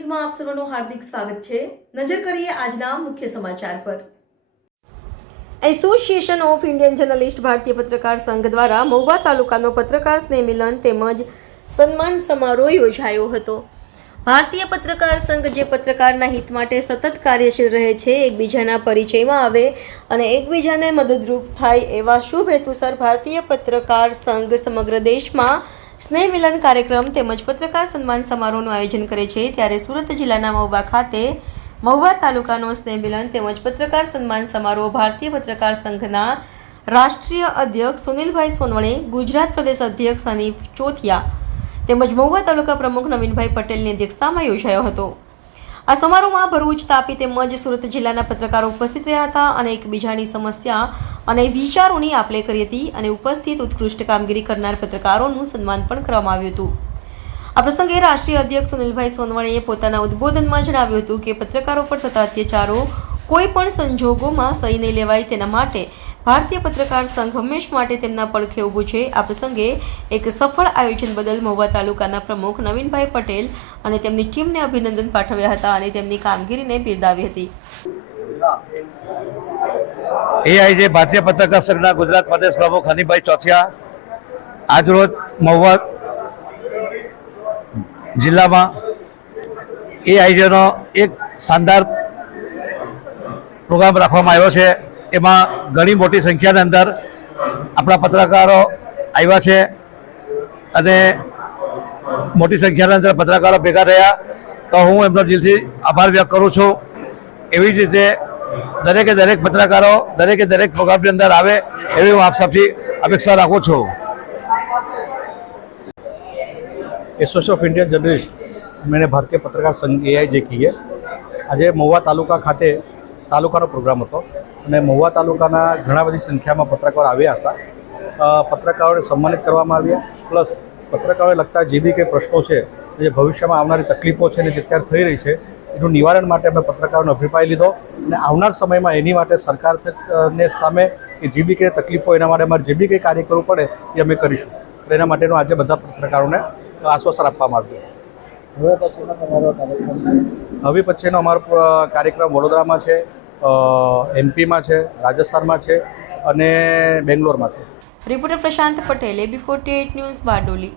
સર્વનું હાર્દિક સ્વાગત છે. નજર કરીએ આજના મુખ્ય સમાચાર પર. એસોસિએશન ઓફ ઇન્ડિયન જર્નલિસ્ટ ભારતીય પત્રકાર સંઘ દ્વારા મહુવા તાલુકાનો પત્રકાર સ્નેહ મિલન તેમજ સન્માન સમારોહ યોજાયો હતો. ભારતીય પત્રકાર સંઘ જે પત્રકારના હિત માટે સતત કાર્યશીલ રહે છે, એકબીજાના પરિચયમાં આવે અને એકબીજાને મદદરૂપ થાય એવા શુભ હેતુસર ભારતીય પત્રકાર સંઘ સમગ્ર દેશમાં સ્નેહ મિલન કાર્યક્રમ તેમજ પત્રકાર સન્માન સમારોહનું આયોજન કરે છે. ત્યારે સુરત જિલ્લાના મહુવા ખાતે મહુવા તાલુકાનો સ્નેહ મિલન તેમજ પત્રકાર સન્માન સમારોહ ભારતીય પત્રકાર સંઘના રાષ્ટ્રીય અધ્યક્ષ સુનિલભાઈ સોનવણે, ગુજરાત પ્રદેશ અધ્યક્ષ હનીફ ચોથિયા તેમજ મહુવા તાલુકા પ્રમુખ નવીનભાઈ પટેલની અધ્યક્ષતામાં યોજાયો હતો. આ સમારોહમાં ભરૂચ, તાપી તેમજ સુરત જિલ્લાના પત્રકારો ઉપસ્થિત રહ્યા હતા અને એકબીજાની સમસ્યા અને વિચારોની આપલે કરી હતી અને ઉપસ્થિત ઉત્કૃષ્ટ કામગીરી કરનાર પત્રકારોનું સન્માન પણ કરવામાં આવ્યું હતું. આ પ્રસંગે રાષ્ટ્રીય અધ્યક્ષ સુનિલભાઈ સોનવણેએ પોતાના ઉદ્બોધનમાં જણાવ્યું હતું કે પત્રકારો પર થતા અત્યાચારો કોઈ પણ સંજોગોમાં સહી નહીં લેવાય તેના માટે ભારતીય પત્રકાર સંઘ હંમેશ માટે તેમના પડખે ઊભું છે. આ પ્રસંગે એક સફળ આયોજન બદલ મહુવા તાલુકાના પ્રમુખ નવીનભાઈ પટેલ અને તેમની ટીમને અભિનંદન પાઠવ્યા હતા અને તેમની કામગીરીને બિરદાવી હતી. એઆઈજે ભારતીય પત્રકાર સંઘના ગુજરાત પ્રદેશ પ્રમુખ હનીભાઈ ચોથિયા આજરોજ મહુવા જિલ્લામાં એ એઆઈજેનો એક શાનદાર પ્રોગ્રામ રાખવામાં આવ્યો છે. એમાં ઘણી મોટી સંખ્યાની અંદર આપણા પત્રકારો આવ્યા છે અને મોટી સંખ્યાની અંદર પત્રકારો ભેગા થયા. તો હું એમનો દિલથી આભાર વ્યક્ત કરું છું. એવી જ રીતે દરેકે દરેક પત્રકારો, દરેકે દરેક પ્રોગ્રામની અંદર આવે, એવી હું આપ સૌથી અપેક્ષા રાખું છું. એસોસિએશન ઓફ ઇન્ડિયન જર્નલિસ્ટ મેને ભારતીય પત્રકાર સંઘ એઆઈ જે કહીએ, આજે મહુવા તાલુકા ખાતે તાલુકાનો પ્રોગ્રામ હતો. અને મહુવા તાલુકાના ઘણા બધી સંખ્યામાં પત્રકારો આવ્યા હતા. પત્રકારોને સન્માનિત કરવામાં આવ્યા. પ્લસ પત્રકારોને લગતા જે બી કંઈ પ્રશ્નો છે, જે ભવિષ્યમાં આવનારી તકલીફો છે ને જે અત્યારે થઈ રહી છે એનું નિવારણ માટે અમે પત્રકારોનો અભિપ્રાય લીધો અને આવનાર સમયમાં એની માટે સરકારને સામે કે જે બી કંઈ તકલીફો એના માટે અમારે જે બી કંઈ કાર્ય કરવું પડે એ અમે કરીશું. એટલે એના માટેનું આજે બધા પત્રકારોને આશ્વાસન આપવામાં આવ્યું. હવે પછીનો તમારો કાર્યક્રમ હવે પછીનો અમારો કાર્યક્રમ વડોદરામાં છે એમપીમાં છે રાજસ્થાનમાં છે અને બેંગ્લોરમાં છે. Reporter Prashant Patel AB forty news Bardoli.